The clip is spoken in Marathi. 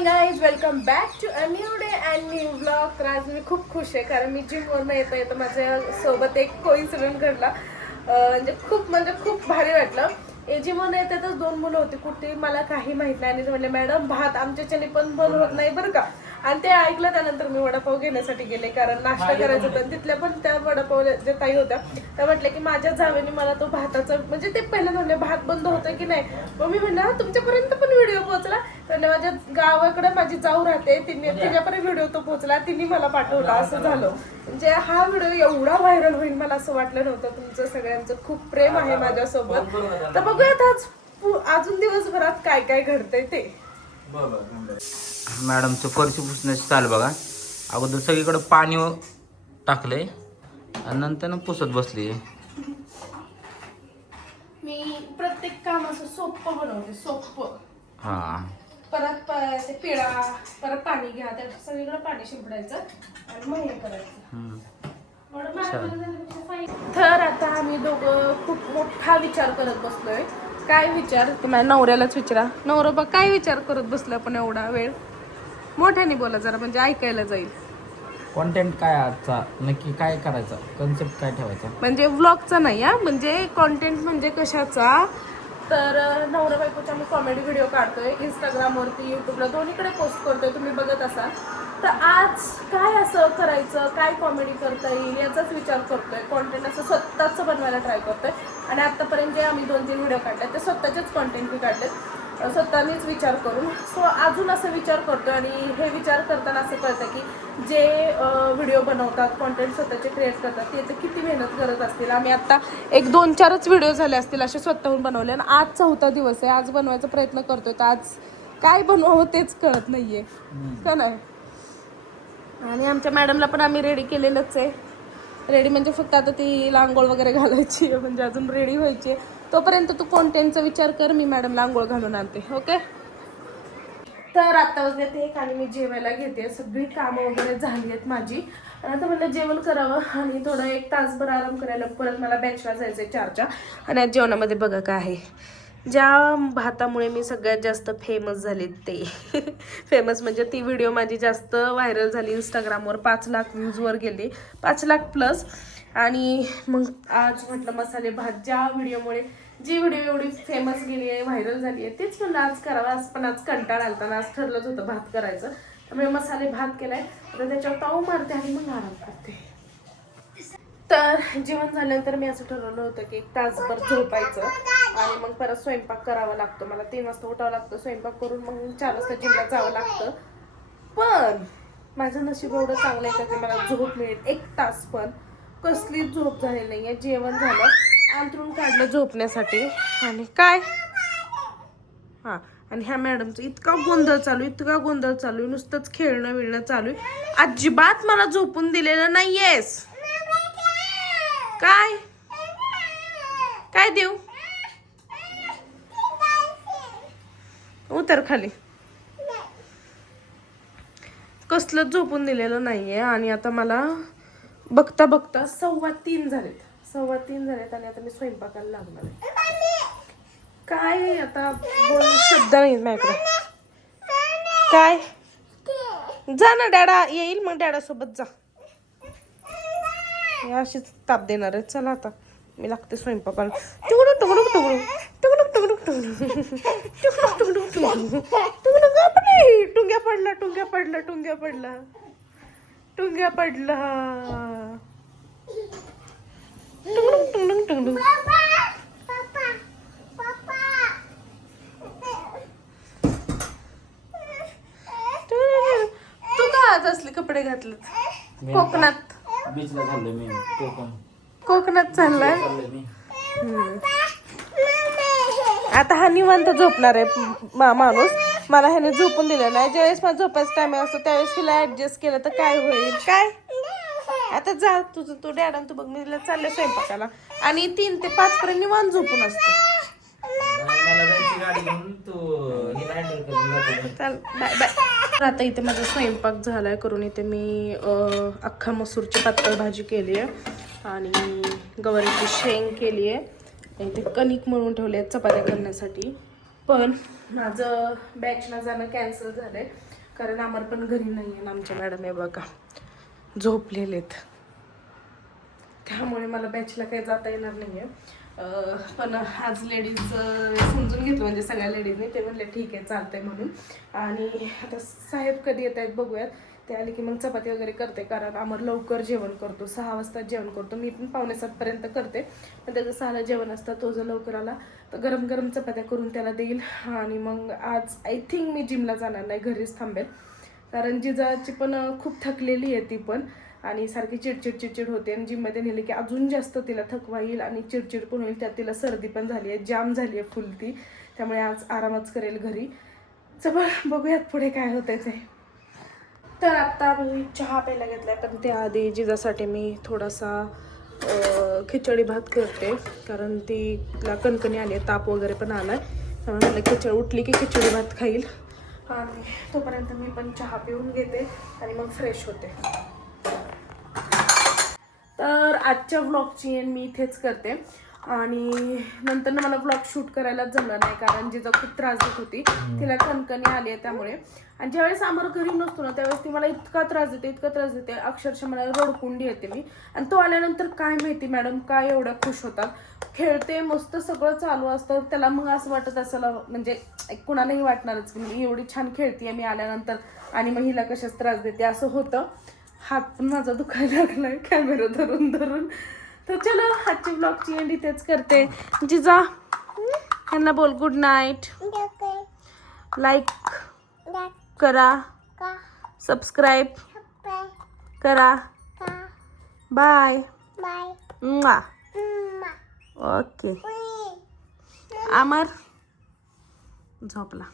Morning guys welcome back to a new day and new blog तर आज मी खूप खुश आहे कारण मी जिमवरनं येता येतं माझ्या सोबत एक कोइन्सिडेंट घडला. म्हणजे खूप म्हणजे खूप भारी वाटलं. जिमवरनं येत येतच दोन मुलं होती कुठे मला काही माहीत नाही. आणि ते म्हणले मॅडम भात आमच्याच्याने पण बंद होत नाही बरं का. आणि ते ऐकलं त्यानंतर मी वडापाव घेण्यासाठी गेले कारण नाश्ता करायचा होता. तिथल्या पण त्या वडापाव ज्या ताई होत्या त्या म्हटल्या की माझ्या जावेने मला तो भाताचा म्हणजे ते पहिलं म्हणले भात बंद होतं की नाही? मग मी म्हणलं "हा, तुमच्यापर्यंत पण व्हिडिओ पोहोचला? तर म्हणले, माझ्या गावाकडे माझी जाऊ राहते तिने तिच्यापर्यंत व्हिडिओ तो पोहोचला तिने मला पाठवला असं झालं. म्हणजे हा व्हिडिओ एवढा व्हायरल होईल मला असं वाटलं नव्हतं. तुमचं सगळ्यांचं खूप प्रेम आहे माझ्यासोबत. तर बघूयात आज अजून दिवसभरात काय काय घडतंय ते. मॅडमचं फरशी पुसण्याची चाल बघा. अगोदर सगळीकडे पाणी टाकलंय. आणि नंतर पुसत बसली. मी प्रत्येक काम असं सोपं बनवते सोपं. हा. परत प- ते पिळा परत पाणी घ्या त्या सगळीकडे पाणी शिंपडायचं आणि मग हे करायचं. हम्म. तर आता आम्ही दोघं खूप मोठा विचार करत बसलोय. काय विचार? ते माझ्या नवऱ्यालाच विचारा. नवरा बा काय विचार करत बसलोय आपण एवढा वेळ? मोठ्याने बोला जरा म्हणजे ऐकायला जाईल. कॉन्टेंट काय आजचा? नक्की काय करायचा? कन्सेप्ट काय ठेवायचा? म्हणजे व्लॉगचा नाही हा? म्हणजे कॉन्टेंट म्हणजे कशाचा? तर नवरा बायकोचे आम्ही कॉमेडी व्हिडिओ काढतोय. इंस्टाग्रामवरती यूट्यूबला दोन्हीकडे पोस्ट करतोय. तुम्ही बघत असाल. तर आज काय असं करायचं? काय कॉमेडी करता येईल? याचाच विचार करतोय. कॉन्टेंट असं स्वतःचं बनवायला ट्राय करतोय. आणि आतापर्यंत जे आम्ही दोन तीन व्हिडिओ काढले ते स्वतःचेच कॉन्टेंट मी काढलेत. स्वतःनीच विचार करून सो अजून असं विचार करतोय आणि हे विचार करताना असं कळतं की जे व्हिडिओ बनवतात कॉन्टेंट स्वतःचे क्रिएट करतात ते तर किती मेहनत करत असतील. आम्ही आता एक दोन चारच व्हिडिओ झाले असतील असे स्वतःहून बनवले आणि आज चौथा दिवस आहे आज बनवायचा प्रयत्न करतोय तर आज काय बनवावं तेच कळत नाहीये. का नाही? आणि आमच्या मॅडमला पण आम्ही रेडी केलेलंच आहे. रेडी म्हणजे फक्त आता ती लांगोळ वगैरे घालायची आहे म्हणजे अजून रेडी व्हायची आहे. तोपर्यंत तू कॉन्टेंटचा विचार कर मी मॅडमला आंघोळ घालून आणते ओके तर आता वगैरे एक आणि मी जेवायला घेते. सगळी कामं वगैरे झाली आहेत माझी. आणि आता म्हणलं जेवण करावं आणि थोडं एक तासभर आराम करायला परत मला बँचला जायचं आहे चारच्या. आणि आज जेवणामध्ये बघा काय आहे. ज्या भातामुळे मी सगळ्यात जास्त फेमस झाले ते. फेमस म्हणजे ती व्हिडिओ माझी जास्त व्हायरल झाली इंस्टाग्रामवर पाच लाख व्ह्यूजवर गेली. पाच लाख प्लस आणि मग आज म्हटलं मसाले भात ज्या व्हिडिओमुळे जी व्हिडिओ एवढी फेमस गेली आहे व्हायरल झाली आहे तेच म्हणलं आज करावं. आज पण आज कंटाळा आलता ना आज ठरलंच होतं भात करायचं. त्यामुळे मसाले भात केलाय. आता त्याच्यावर ताऊ मारते आणि मग आराम करते. तर जेवण झाल्यानंतर मी असं ठरवलं होतं की एक तासभर झोपायचं आणि मग परत स्वयंपाक करावा लागतो. मला तीन वाजता उठावं लागतं. स्वयंपाक करून मग चार वाजता जिमला जावं लागतं. पण माझं नशीब एवढं चांगलं आहे का की मला झोप मिळेल एक तास पण. कसलीच झोप झाली नाही आहे जेवण झालं. अंथरून काढलं झोपण्यासाठी. आणि काय? हां आणि ह्या मॅडमचं इतका गोंधळ चालू आहे, इतका गोंधळ चालू आहे नुसतंच खेळणं विळणं चालू. आहे अजिबात मला झोपून दिलेलं नाहीयेस. काय? काय देऊ? उतर खाली. कसलंच झोपून दिलेलं नाहीये. आणि आता मला बघता बघता. सव्वा तीन झालेत. सव्वा तीन झालेत आणि आता मी स्वयंपाकाला लागणार आहे. काय आता? बोल. शब्द नाही माझ्याकडे. काय? जा ना डॅडा. येईल मग डॅडा सोबत जा अशीच ताप देणार आहे. चला आता. मी लागते स्वयंपाकाला. टुकडुक टुकडुक टुकडुक टुकडुक टुकडुक टुकडुक टुकडुक टुकडुक बापरे! टुंग्या पडला टुंग्या पडला टुंग्या पडला. टुंग्या पडला तू का आज असले कपडे घातलेत? कोकणात. बीचला चाललोय मी कोकण कोकणात चाललाय? आता हा निवांत झोपणार आहे मा- माणूस. मला ह्याने झोपून दिलं नाही. ज्यावेळेस मला झोपायचं टाइम असतो त्यावेळेस हिला ऍडजस्ट केलं तर काय होईल? काय? आता जा तुझं तू डॅडा तू बघ मी तिला चालले स्वयंपाकाला. आणि तीन ते पाच पर्यंत निवान झोपून असते. चाल बाय बाय तर आता इथे माझा स्वयंपाक झालाय करून. इथे मी अख्खा मसूरची पातळ भाजी केली आहे. आणि गवारीची शेंग केली आहे. इथे कणिक म्हणून ठेवले आहेत चपात्या करण्यासाठी. पण माझं बॅचला जाणं कॅन्सल झालंय. कारण आम्हाला पण घरी नाही आहे आमच्या मॅडम आहे बघा झोपलेलेत. त्यामुळे मला बॅचला काही जाता येणार नाही आहे पण आज लेडीज समजून घेतलं म्हणजे सगळ्या लेडीजने ते म्हणले ठीक आहे चालतंय म्हणून. आणि आता साहेब कधी येत आहेत बघूयात. ते आले की मग चपाती वगैरे करते कारण आम्हाला लवकर जेवण करतो. सहा वाजता जेवण करतो. मी पण पावणे सातपर्यंत करते. पण त्याचं सहाला जेवण असतं तो जर लवकर आला तर गरम गरम चपात्या करून त्याला देईल. आणि मग आज आय थिंक मी जिमला जाणार नाही घरीच थांबेल. कारण जिजाची पण खूप थकलेली आहे ती पण. आणि सारखी चिडचिड चिडचिड होते. आणि जिममध्ये नेली की अजून जास्त तिला थकवा येईल आणि चिडचिड पण होईल. त्यात तिला सर्दी पण झाली आहे जाम झाली आहे फुल ती. त्यामुळे आज आरामच करेल घरी. चला बघूयात पुढे काय होतंय ते. तर आत्ता मी चहा प्यायला घेतला आहे पण त्याआधी जिजासाठी मी थोडासा खिचडी भात करते. कारण तिला कणकणी आली आहे ताप वगैरे पण आलाय. त्यामुळे मला खिचडी उठली की खिचडी भात खाईल. आणि तोपर्यंत मी पण चहा पिऊन घेते आणि मग फ्रेश होते. तर आजच्या व्लॉगची एंड मी इथेच करते. आणि नंतर ना मला व्लॉग शूट करायलाच जमलं नाही कारण जिचा खूप त्रास देत होती. तिला कणकणी आली आहे त्यामुळे. आणि ज्यावेळेस आम्हाला घरी नसतो ना त्यावेळेस ती मला इतका त्रास देते इतका त्रास देते. अक्षरशः मला रडकुंडी येते मी. आणि तो आल्यानंतर काय माहिती मॅडम काय एवढ्या खुश होतात. खेळते मस्त सगळं चालू असतं. त्याला मग असं वाटत असायला म्हणजे कुणालाही वाटणारच की मी एवढी छान खेळते मी आल्यानंतर. आणि मग हिला कशाच त्रास देते असं होतं. हात पण माझा दुखायला लागलाय कॅमेरा धरून धरून. तर चलो आजची ब्लॉगची एंड इथेच करते. जिजा यांना बोल गुड नाईट लाईक करा. सबस्क्राईब करा. बाय ओके अमर झोपला.